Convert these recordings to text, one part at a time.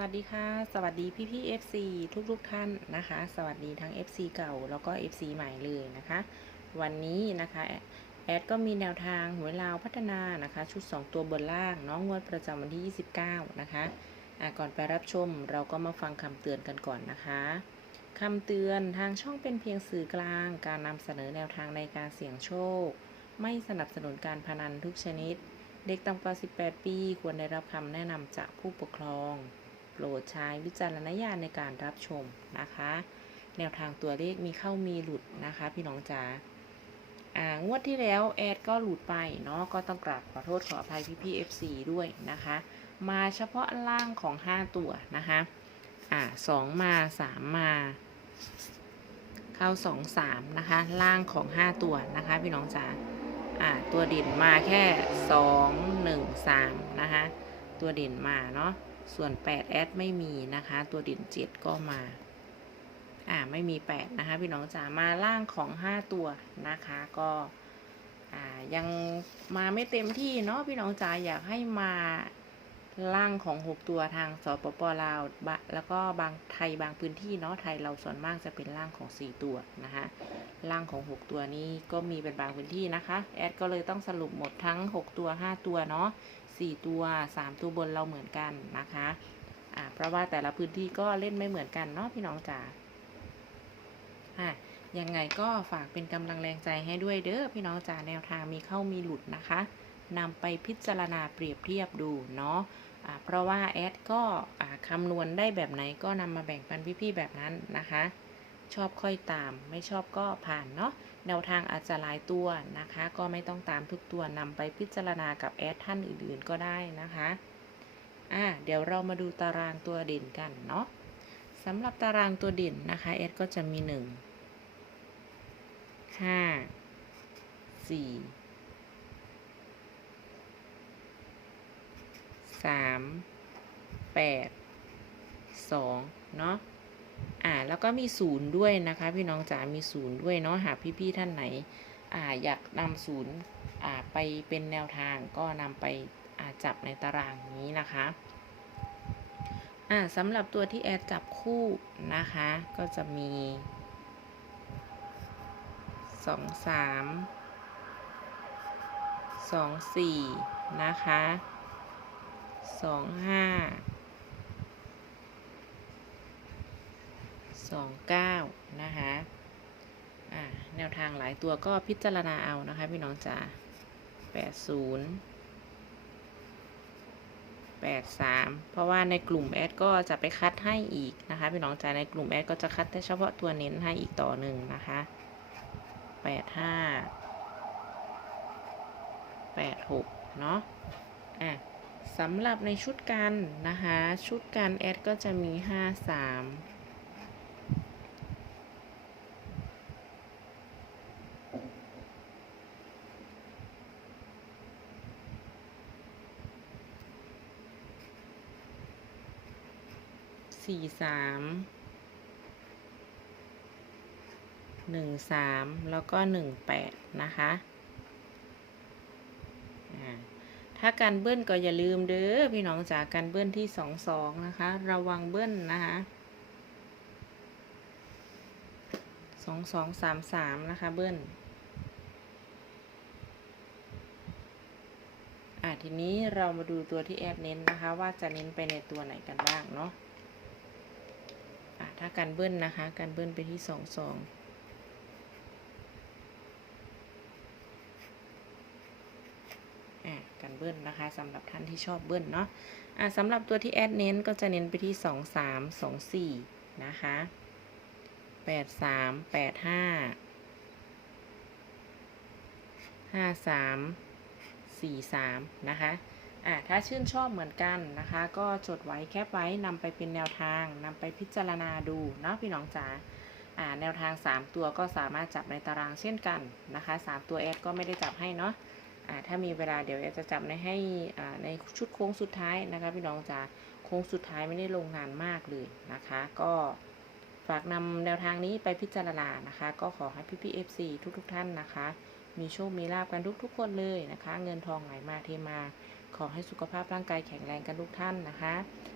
วัสดีค่ะ สวัสดีพี่พี่ FC ทุกทุกๆท่านนะคะ สวัสดีทั้ง FC เก่าแล้วก็ FC ใหม่เลยนะคะ วันนี้นะคะแอดก็มีแนวทางหวยลาวพัฒนานะคะ ชุด 2 ตัวบนล่างน้องงวดประจำวันที่ 29 นะคะะก่อนไปรับชมเราก็มาฟังคำเตือนกันก่อนนะคะคำเตือนทางช่องเป็นเพียงสื่อกลาง การนำเสนอแนวทางในการเสี่ยงโชค ไม่สนับสนุนการพนันทุกชนิด เด็กต่ำกว่า 18 ปี ควรได้รับคำแนะนำจากผู้ปกครอง โปรดใช้วิจารณญาณในการรับชมนะคะ แนวทางตัวเลขมีเข้ามีหลุดนะคะ พี่น้องจ๋าอ่างวดที่แล้วแอดก็หลุดไปเนาะก็ต้องกราบขอโทษขออภัยพี่พี่ๆ FC ด้วยนะคะ มาเฉพาะล่างของ 5 ตัวนะคะอ่าสองมา3มา เข้า2 3นะคะล่างของ 5 ตัวนะคะ พี่น้องจ๋าอ่าตัวเด่นมาแค่2 1 3นะคะ ตัวเด่นมาเนาะ ส่วน 8 แอดไม่มีนะคะ ตัวเด่น 7 ก็มา อ่า ไม่มี 8 นะคะ พี่น้องจ๋ามาล่างของ 5 ตัวนะคะ ก็ อ่า ยังมาไม่เต็มที่เนาะพี่น้องจ๋าอยากให้มา ล่างของ 6 ตัวทางสปปลาวแล้วก็บางไทยบางพื้นที่เนาะไทยเราส่วนมากจะเป็นล่างของ 4 ตัวนะคะล่างของ 6 ตัวนี้ก็มีเป็นบางพื้นที่นะคะแอดก็เลยต้องสรุปหมดทั้ง 6 ตัว 5 ตัวเนาะสี่ตัว 3 ตัวบนเราเหมือนกันนะคะอ่าเพราะว่าแต่ละพื้นที่ก็เล่นไม่เหมือนกันเนาะพี่น้องจ๋าอะยังไงก็ฝากเป็นกำลังแรงใจให้ด้วยเด้อพี่น้องจ๋าแนวทางมีเข้ามีหลุดนะคะ นำไปพิจารณาเปรียบเทียบดูเนาะเพราะว่าแอดก็คำนวณได้แบบไหนก็นำมาแบ่งปันพี่ๆแบบนั้นนะคะ ชอบค่อยตาม ไม่ชอบก็ผ่านเนาะแนวทางอาจจะหลายตัวนะคะ ก็ไม่ต้องตามทุกตัวนำไปพิจารณากับแอดท่านอื่นๆก็ได้นะคะอะเดี๋ยวเรามาดูตารางตัวเด่นกันเนาะสำหรับตารางตัวเด่นนะคะแอดก็จะมี 1 5 4 3 8 2เนาะอ่าแล้วก็มีศูนย์ด้วยนะคะพี่น้องจ๋ามีศูนย์ด้วยเนาะหากพี่ๆท่านไหนอ่าอยากนำศูนย์อ่าไปเป็นแนวทางก็นำไปอาจับในตารางนี้นะคะอ่าสำหรับตัวที่แอดจับคู่นะคะ ก็จะมีสองสามสองสี่นะคะ สองห้าสองเก้านะคะอ่าแนวทางหลายตัวก็พิจารณาเอานะคะพี่น้องจ๋าแปดศูนย์แปดสามเพราะว่าในกลุ่มแอดก็จะไปคัดให้อีกนะคะพี่น้องจ๋าในกลุ่มแอดก็จะคัดแต่เฉพาะตัวเน้นให้อีกต่อหนึ่งนะคะแปดห้าแปดหกเนาะอะ สำหรับในชุดกันนะคะ ชุดกันแอดก็จะมีห้าสามสี่สามหนึ่งสามแล้วก็หนึ่งแปดนะคะอ่า ถ้าการเบิ้ลก็อย่าลืมเด้อพี่น้องจากการเบิ้ลที่สองสองนะคะ ระวังเบิ้ลนะคะสองสองสามสามนะคะเบิ้ลอะทีนี้เรามาดูตัวที่แอดเน้นนะคะ ว่าจะเน้นไปในตัวไหนกันบ้างเนาะอะถ้าการเบิ้ลนะคะ การเบิ้ลไปที่สองสองอะการ เบิ้ลนะคะสำหรับท่านที่ชอบเบิ้ลเนาะอะสำหรับตัวที่แอดเน้นก็จะเน้นไปที่สองสามสองสี่นะคะแปดสามแปดห้าห้าสามสี่สามนะคะอะถ้าชื่นชอบเหมือนกันนะคะ ก็จดไว้แคปไว้นำไปเป็นแนวทางนำไปพิจารณาดูเนาะพี่น้องจ๋าอ่าแนวทาง 3 ตัวก็สามารถจับในตารางเช่นกันนะคะ 3 ตัวแอดก็ไม่ได้จับให้เนาะ ถ้ามีเวลาเดี๋ยวจะจับในให้ในชุดโค้งสุดท้ายนะคะพี่น้องจ๋าโค้งสุดท้ายไม่ได้ลงนานมากเลยนะคะ ก็ฝากนำแนวทางนี้ไปพิจารณานะคะ ก็ขอให้พี่พี่เอฟซีทุกๆทท่านนะคะ มีโชคมีลาบกันทุก ๆ คนเลยนะคะ เงินทองไหลมาเทมาขอให้สุขภาพร่างกายแข็งแรงกันทุกท่านนะคะ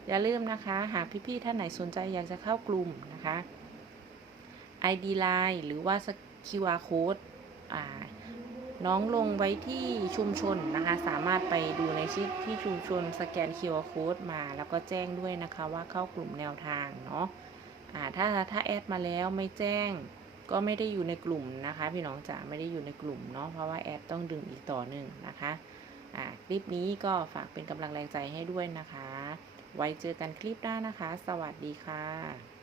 อย่าลืมนะคะ หากพี่ๆท่านไหนสนใจอยากจะเข้ากลุ่มนะคะ ID Line หรือว่า QR Code อ่า น้องลงไว้ที่ชุมชนนะคะ สามารถไปดูในที่ที่ชุมชนสแกน QR Code มา แล้วก็แจ้งด้วยนะคะว่าเข้ากลุ่มแนวทางเนาะอ่าถ้าถ้าแอดมาแล้วไม่แจ้งก็ไม่ได้อยู่ในกลุ่มนะคะ พี่น้องจ๋าไม่ได้อยู่ในกลุ่มเนาะเพราะว่าแอดต้องดึงอีกต่อหนึ่งนะคะคลิปนี้ก็ฝากเป็นกำลังแรงใจให้ด้วยนะคะ ไว้เจอกันคลิปหน้านะคะ สวัสดีค่ะ